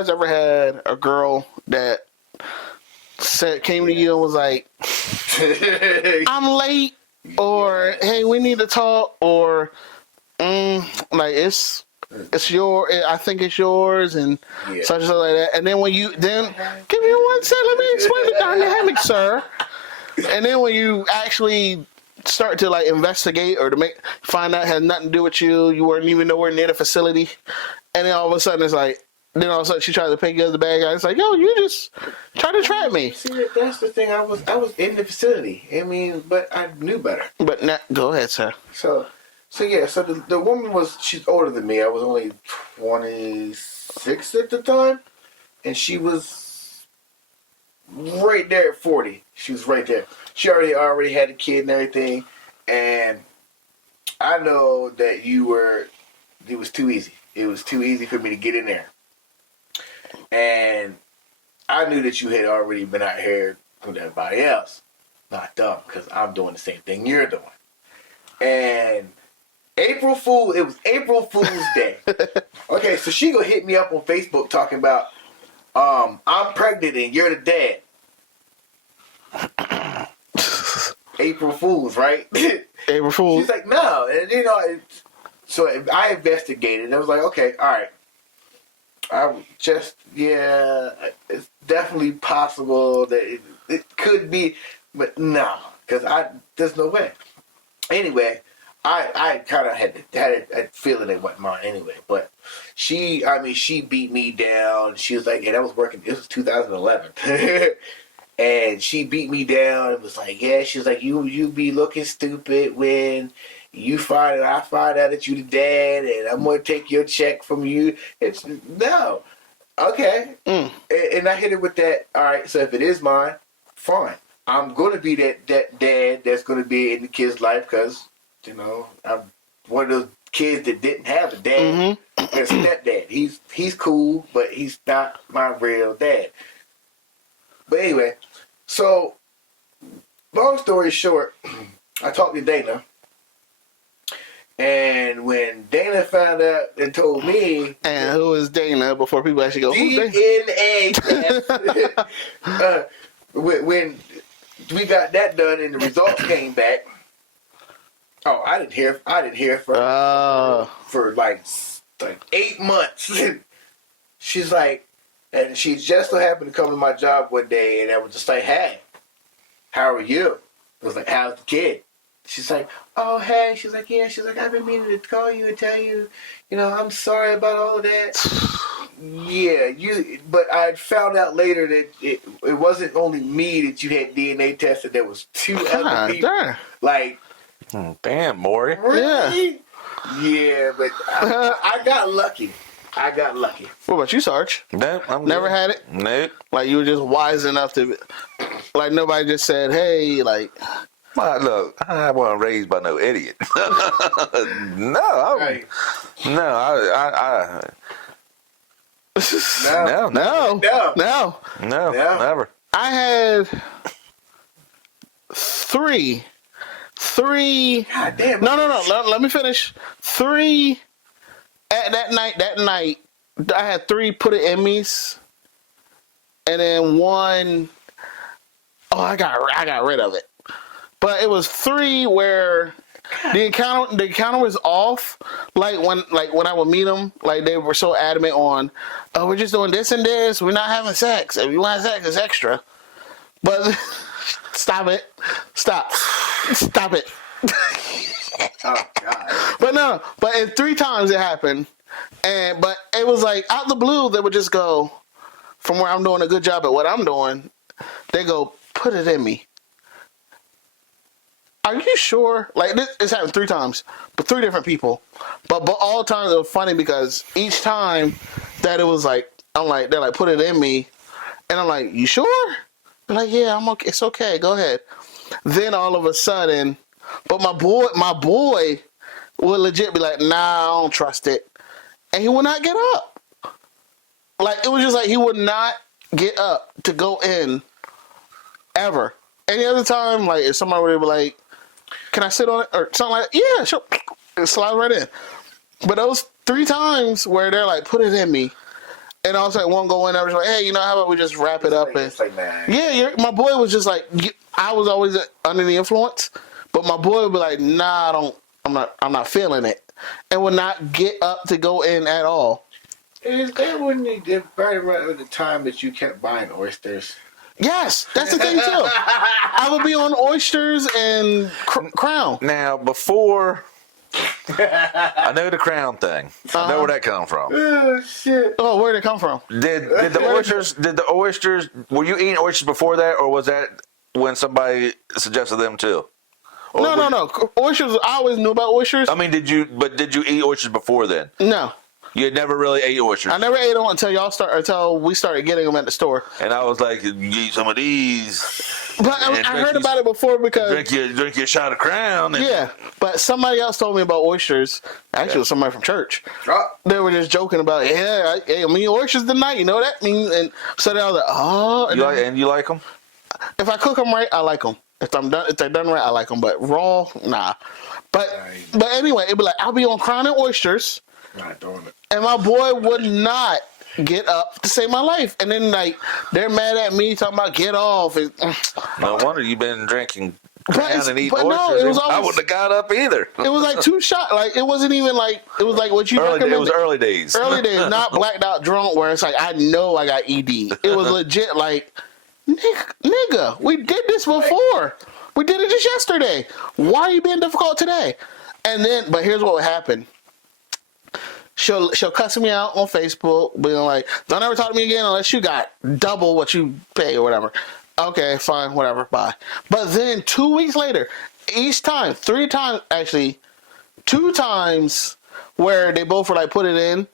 guys ever had a girl that came to you and was like, I'm late, or hey, we need to talk, or like it's I think it's yours, and such and such like that. And then when you give me 1 second, let me explain the dynamic, sir. And then when you actually start to like investigate or to find out it had nothing to do with you, you weren't even nowhere near the facility, and then all of a sudden it's like. Then all of a sudden she tried to pick you as the bad guy. It's like, yo, you just tried to trap me. See, that's the thing. I was in the facility. I mean, but I knew better. But now, go ahead, sir. So yeah. So the woman she's older than me. I was only 26 at the time, and she was right there at 40. She was right there. She already had a kid and everything, and I know that it was too easy. It was too easy for me to get in there. And I knew that you had already been out here with everybody else. Not dumb, because I'm doing the same thing you're doing. And it was April Fool's Day. Okay, so she gonna hit me up on Facebook talking about, I'm pregnant and you're the dad. April Fools, right? April Fools. She's like, no. And so I investigated. I was like, okay, all right. It's definitely possible that it could be, but no, because there's no way. Anyway, I kind of had a feeling it wasn't mine anyway, but she beat me down. She was like, yeah, that was working. This was 2011. And she beat me down and was like, yeah, she was like, you be looking stupid when I find out that you the dad, and I'm gonna take your check from you. It's no, okay. And I hit it with that. All right, so if it is mine, fine. I'm gonna be that dad that's gonna be in the kid's life because I'm one of those kids that didn't have a dad. A stepdad. He's cool, but he's not my real dad. But anyway, so long story short, I talked to Dana. And when Dana found out and told me... And who is Dana before people actually go, who's DNA. When we got that done and the results came back, I didn't hear for like 8 months. She's like, and she just so happened to come to my job one day, and I was just like, hey, how are you? I was like, how's the kid? She's like, oh, hey. She's like, yeah. She's like, I've been meaning to call you and tell you, I'm sorry about all of that. Yeah, but I found out later that it wasn't only me that you had DNA tested. There was 2 other people. Darn. Like, damn, Maury. Really? Yeah, but I got lucky. What about you, Sarge? Nope, I'm never good. had it. Nope. Like you were just wise enough to, like nobody just said, "Hey," like. Well, look, I wasn't raised by no idiot. No, never. I had three. God damn. No. Let me finish. 3 at that night. I had 3 put it in me's, and then 1. Oh, I got rid of it. But it was 3 where the encounter was off. Like when I would meet them, like they were so adamant on, oh, we're just doing this and this. We're not having sex. If you want sex, it's extra. But stop it. Stop it. Oh God. But 3 times it happened, but it was like out the blue. They would just go from where I'm doing a good job at what I'm doing. They go, put it in me. Are you sure? Like this happened 3 times, but 3 different people. But all times it was funny because each time that it was like they're like put it in me, and I'm like, you sure? They're like, yeah, I'm okay. It's okay. Go ahead. Then all of a sudden, but my boy would legit be like, nah, I don't trust it, and he would not get up. Like it was just like he would not get up to go in ever. Any other time, like if somebody would be like, can I sit on it? Or something like that. Yeah, sure. It slides right in. But those 3 times where they're like, put it in me, And all of a sudden, one go in, I was like, hey, how about we just wrap it up? And It's like, man. yeah, my boy was just like, I was always under the influence, but my boy would be like, nah, I'm not feeling it, and would not get up to go in at all. Is that when right around the time that you kept buying oysters? Yes, that's the thing too. I would be on oysters and Crown. Now, before I know the Crown thing, I know where that come from. Oh shit! Oh, where did it come from? Did the oysters? Were you eating oysters before that, or was that when somebody suggested them too? Or No. Oysters. I always knew about oysters. I mean, did you eat oysters before then? No. You had never really ate oysters. I never ate them until we started getting them at the store. And I was like, you eat some of these. But I heard about it before because drink your shot of Crown. Yeah, but somebody else told me about oysters. Actually, it was somebody from church. Oh. They were just joking about, I mean oysters tonight. You know what that means? And so they was like, oh. And you like them? If I cook them right, I like them. If they're done right, I like them. But raw, nah. But anyway, it'd be like I'll be on Crown and oysters. Not doing it. And my boy would not get up to save my life. And then, they're mad at me talking about get off. No wonder you've been drinking Crown and eating but no, oysters. it was I wouldn't have got up either. It was like 2 shots. It wasn't even it was like what you recommended. It was early days. Early days, not blacked out drunk where it's like, I know I got ED. It was legit nigga, we did this before. We did it just yesterday. Why are you being difficult today? And then, but here's what would happen. She'll cuss me out on Facebook, being like, don't ever talk to me again unless you got double what you pay or whatever. Okay, fine, whatever, bye. But then 2 weeks later, each time, 3 times, actually, 2 times where they both were put it in,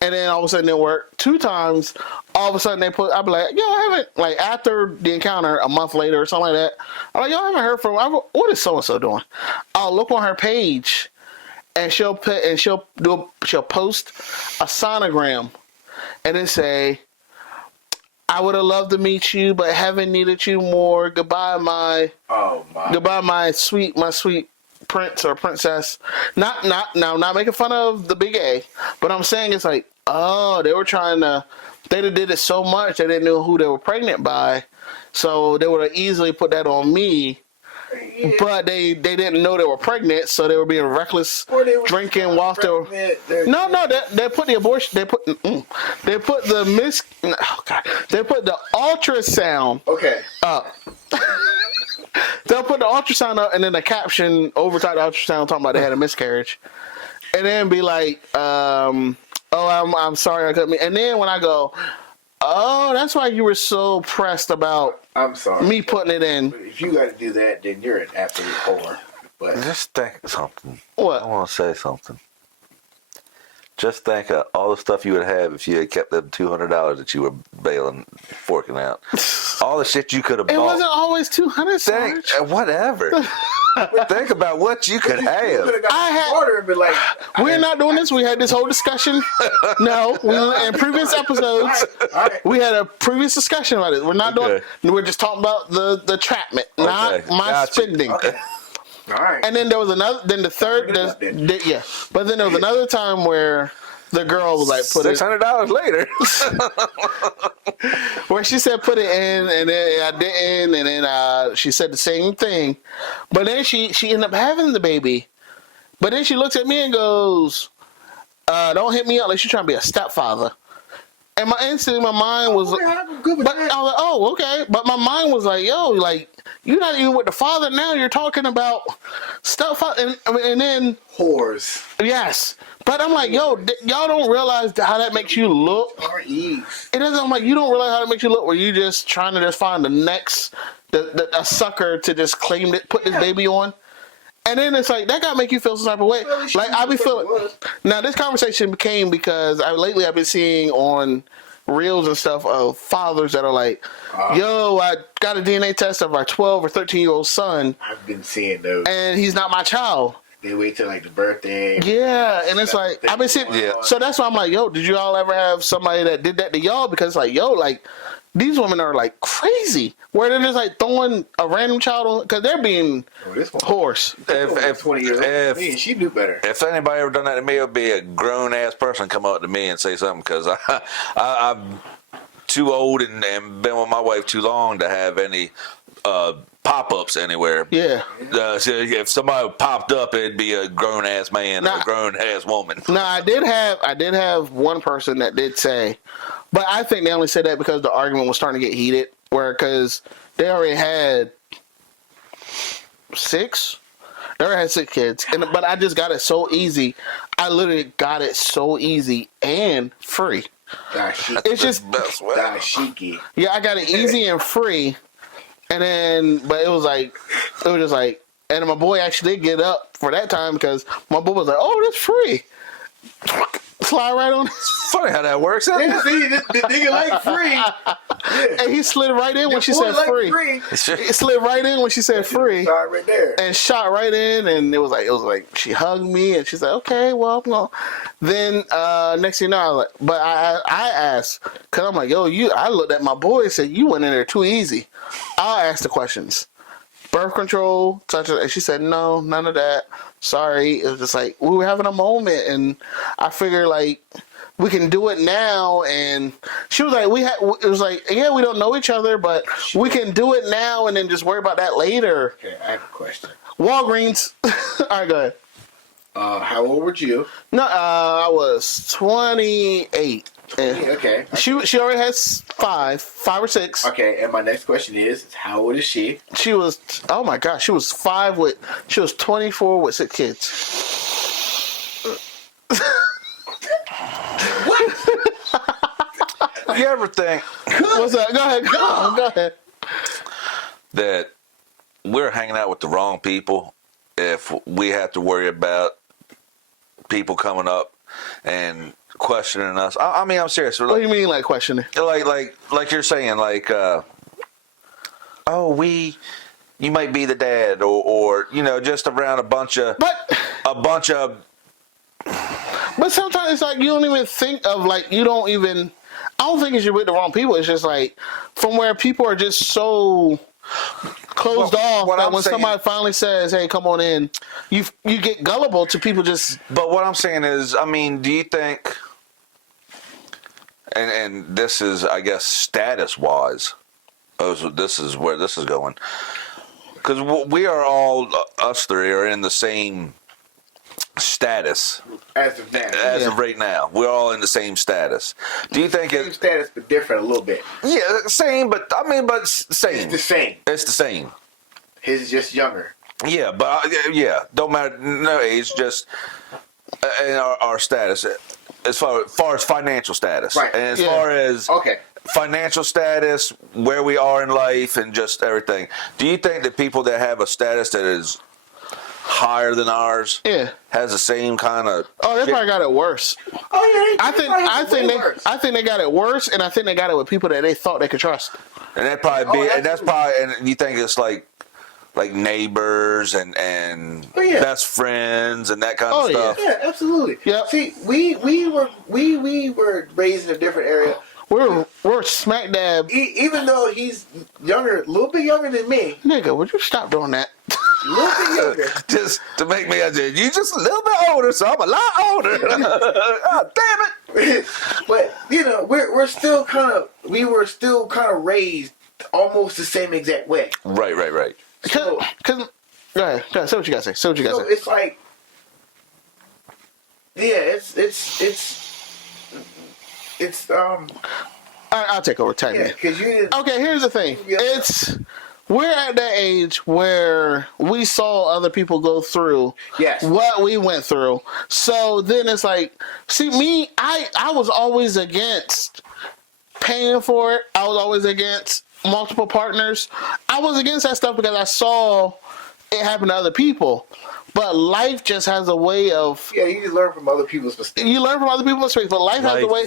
and then all of a sudden it worked. 2 times, all of a sudden I'll be like, yo, I haven't, after the encounter, a month later or something like that, I'm like, yo, I haven't heard from her. What is so-and-so doing? I'll look on her page, and she'll post a sonogram, and then say, I would have loved to meet you, but haven't needed you more. Goodbye, my sweet prince or princess. Not making fun of the big A, but I'm saying it's like, oh, they did it so much they didn't know who they were pregnant by, so they would have easily put that on me. Yeah. But they didn't know they were pregnant, so they were being reckless, drinking whilst they were. No, they put the abortion. They put the They put the ultrasound. Okay. Up. They'll put the ultrasound up, and then the caption overtop the ultrasound talking about they had a miscarriage, and then be like, "Oh, I'm sorry I couldn't." And then when I go, oh, that's why you were so pressed about me putting it in. But if you got to do that, then you're an absolute whore. But just think of something. What? I want to say something. Just think of all the stuff you would have if you had kept them $200 that you were forking out. All the shit you could have bought. It wasn't always $200. Whatever. Think about what you could have. I had order and be like, we're not doing this. We had this whole discussion. No, in previous episodes, we had a previous discussion about it. We're not doing. We're just talking about the entrapment, not my spending. Okay. All right. And then there was another. Then the third. Yeah, but then there was another time where the girl was like, "Put $600 later," where she said, "Put it in," and then I didn't, and then she said the same thing, but then she ended up having the baby, but then she looks at me and goes, "Don't hit me up unless you're trying to be a stepfather." And my instinct, my mind was, but I was like, "Oh, okay," but my mind was like, "Yo, like." You're not even with the father now. You're talking about stuff, and then whores. Yes, but I'm like, yo, y'all don't realize how that makes you look. It doesn't. I'm like, you don't realize how that makes you look. Where you just trying to just find the next, a sucker to just claim it, put this baby on, and then it's like that gotta make you feel some type of way. Like I be feeling. Now this conversation became because lately I've been seeing on reels and stuff of fathers that are like, yo, I got a DNA test of our 12 or 13-year-old son. I've been seeing those. And he's not my child. They wait till like the birthday. Yeah, and it's like, I've been seeing, so that's why I'm like, yo, did you all ever have somebody that did that to y'all? Because it's like, yo, like, These women are like crazy, where they're just like throwing a random child on because they're being horse. If 20 years old, she knew better. If anybody ever done that to me, it would be a grown ass person come up to me and say something because I'm too old and been with my wife too long to have any pop-ups anywhere. Yeah. So if somebody popped up, it'd be a grown ass man or a grown ass woman. No, I did have one person that did say, but I think they only said that because the argument was starting to get heated. Because they already had 6. They already had 6 kids, but I just got it so easy. I literally got it so easy and free. It's just dashiki. Yeah, I got it easy and free, and then but it was just like, and my boy actually did get up for that time because my boy was like, "Oh, that's free." Slide right on. It's funny how that works. See, the nigga like free. Yeah. And he slid right in when she said free. He slid right in when she said free. Shot right there. And shot right in, and it was like she hugged me, and she's like, "Okay, well, I'm going." Then next thing you know, I was like, but I asked because I'm like, "Yo, I looked at my boy and said you went in there too easy." I'll ask the questions. Birth control, such and she said no, none of that. Sorry, it was just like we were having a moment, and I figured like we can do it now. And she was like, it was like, yeah, we don't know each other, but we can do it now, and then just worry about that later. Okay, I have a question. Walgreens. All right, go ahead. How old were you? No, I was 28. Okay. She already has 5 or 6. Okay, and my next question is how old is she? She was, oh my gosh, she was 24 with 6 kids. What? You ever think? What's up? Go ahead. Go ahead. That we're hanging out with the wrong people if we have to worry about people coming up and questioning us. I mean, I'm serious. What do you mean, like questioning? Like you're saying, like, you might be the dad, or just around a bunch of. But sometimes it's like you don't even think of like you don't even. I don't think it's you're with the wrong people. It's just like from where people are just so closed off that when somebody finally says, "Hey, come on in," you get gullible to people just. But what I'm saying is, I mean, do you think? And this is, I guess, status-wise. This is where this is going. Because we are all, us three, are in the same status. As of now. As of right now. We're all in the same status. Do you think same status, but different a little bit. Yeah, same, but same. It's the same. It's the same. His is just younger. Yeah, but, don't matter, no age, just in our status. As far as financial status. Right. And as far as financial status, where we are in life, and just everything. Do you think that people that have a status that is higher than ours has the same kind of they probably got it worse. Oh yeah, I think they got it worse, and I think they got it with people that they thought they could trust. And that probably and you think it's like neighbors and best friends and that kind of stuff. Yeah, absolutely. Yeah. See, we were raised in a different area. We're smack dab. Even though he's younger, a little bit younger than me. Nigga, would you stop doing that? A little bit younger. Just to make me, you just a little bit older, so I'm a lot older. Oh, damn it! But we were still kind of raised almost the same exact way. Right. So, go ahead. Say what you gotta say. So it's like, it's I'll take over. Time. Yeah, because okay, here's the thing. We're at that age where we saw other people go through what we went through. So then it's like, see, me, I was always against paying for it. I was always against multiple partners. I was against that stuff because I saw it happen to other people. But life just has a way of... Yeah, you learn from other people's mistakes. You learn from other people's mistakes, but life has a way...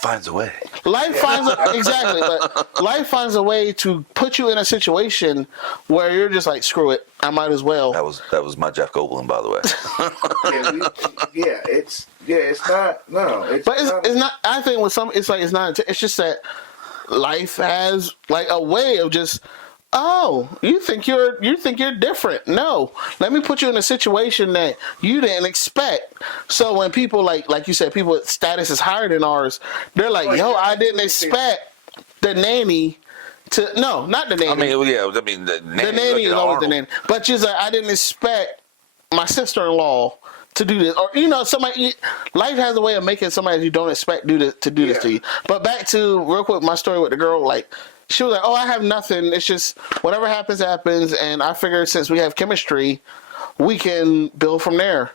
finds a way. Exactly, but life finds a way to put you in a situation where you're just like, screw it, I might as well. That was my Jeff Goldblum, by the way. It's not. No, it's not. I think with some, it's like it's not. It's just that life has like a way of just. Oh, you think you're different? No, let me put you in a situation that you didn't expect. So when people like you said, people with status is higher than ours, they're like, yo, I didn't expect the nanny to. No, not the nanny. The nanny is always the nanny. But she's like, I didn't expect my sister-in-law to do this, or somebody. Life has a way of making somebody you don't expect to do this to you. But back to real quick, my story with the girl, like. She was like, oh, I have nothing. It's just whatever happens, happens. And I figured since we have chemistry, we can build from there.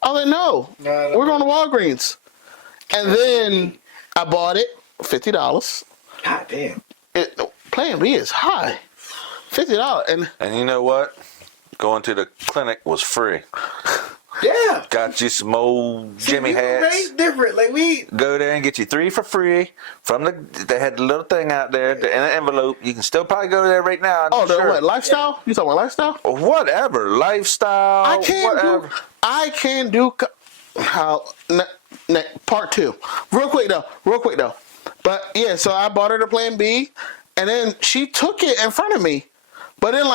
I was like, no, we're going to Walgreens. And then I bought it, $50. God damn. Plan B is high. $50. And you know what? Going to the clinic was free. Yeah. Got you some old Jimmy hats. It's different. Like go there and get you 3 for free. They had the little thing out there in an envelope. You can still probably go there right now. What, lifestyle? You talking about lifestyle? Whatever, lifestyle. I can do part 2. Real quick though. But yeah, so I bought her the Plan B, and then she took it in front of me. But then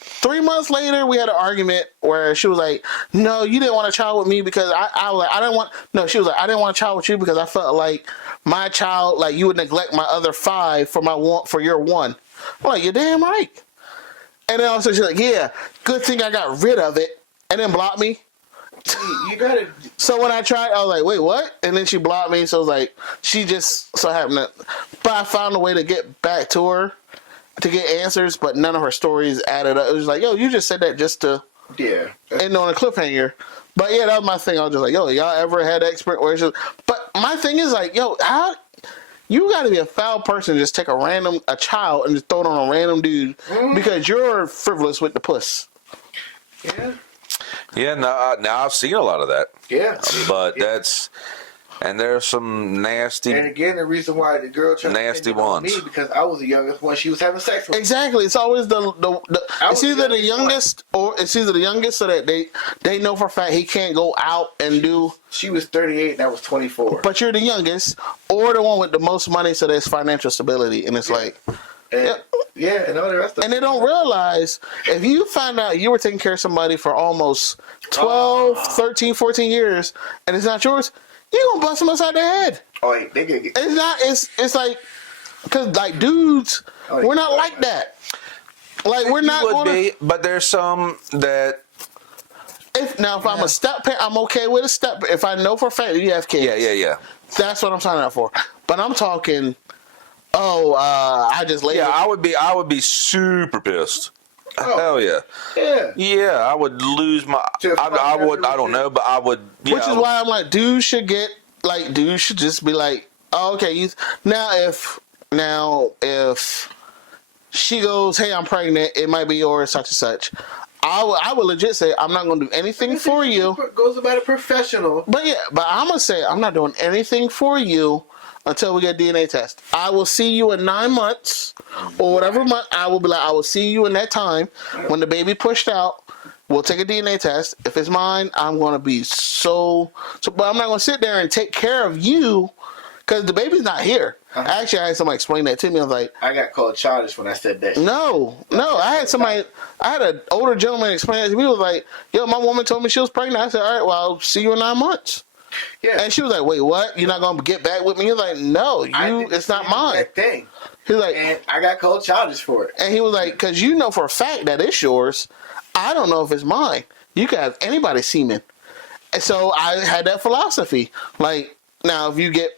3 months later, we had an argument where she was like, no, you didn't want a child with me because I was like, I didn't want, no, she was like, I didn't want a child with you because I felt like my child, like you would neglect my other 5 for your 1. I'm like, you're damn right. And then also she's like, yeah, good thing I got rid of it, and then blocked me. You gotta. So when I tried, I was like, wait, what? And then she blocked me. So I was like, she just so happened to, but I found a way to get back to her to get answers, but none of her stories added up. It was like, yo, you just said that just to end on a cliffhanger. But yeah, that was my thing. I was just like, yo, y'all ever had expert where it's just, but my thing is like, yo, how you got to be a foul person to just take a child and just throw it on a random dude because you're frivolous with the puss. Yeah. Yeah, now I've seen a lot of that. Yeah. But that's, and there's some nasty. And again, the reason why the girl tried nasty to ones. me because I was the youngest one she was having sex with. Exactly. It's always it's either the youngest or it's either the youngest so that they know for a fact he can't go out and do. She was 38 and I was 24. But you're the youngest or the one with the most money, so there's financial stability, and it's like. And all the rest of it. And they don't realize if you find out you were taking care of somebody for almost 12, 13, 14 years and it's not yours, you're going to bust them upside their head. Oh, yeah, they get it's not, it's like, because like dudes, we're not like that. Like we're not going to. But there's some that. If I'm a step parent, I'm okay with a step. If I know for a fact that you have kids. Yeah. That's what I'm signing up for. But I'm talking. I just laid. Yeah, I would be super pissed. Hell yeah. Yeah, I would lose my. I don't know, but I would. Yeah, which is why I'm like, dudes should just be like, oh, okay. Now if she goes, hey, I'm pregnant, it might be yours, such and such. I would legit say I'm not going to do anything for you. Goes about a professional. But I'm gonna say I'm not doing anything for you until we get a DNA test. I will see you in 9 months or whatever month. I will be like, I will see you in that time when the baby pushed out. We'll take a DNA test. If it's mine, I'm going to be so. But I'm not going to sit there and take care of you because the baby's not here. Actually, I had somebody explain that to me. I was like, I got called childish when I said that. No. I had an older gentleman explain it to me. He was like, yo, my woman told me she was pregnant. I said, all right, well, I'll see you in 9 months. Yeah. And she was like, wait, what? You're not going to get back with me? He was like, no, it's not mine. Thing. He was like, and I got called childish for it. And he was like, because you know for a fact that it's yours. I don't know if it's mine. You can have anybody's semen. And so I had that philosophy. Like, now if you get,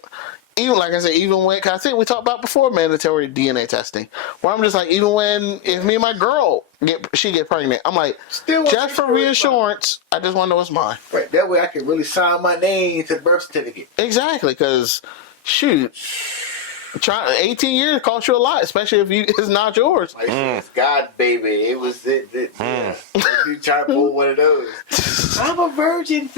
even like I said, even when, cause I think we talked about before mandatory DNA testing, where I'm just like, if me and my girl get pregnant, I'm like, just for reassurance, I just want to know it's mine. Right, that way I can really sign my name to the birth certificate. Exactly, because shoot, 18 years cost you a lot, especially if it's not yours. Like, it's God, baby. It was it. Yeah. You try to pull one of those. I'm a virgin.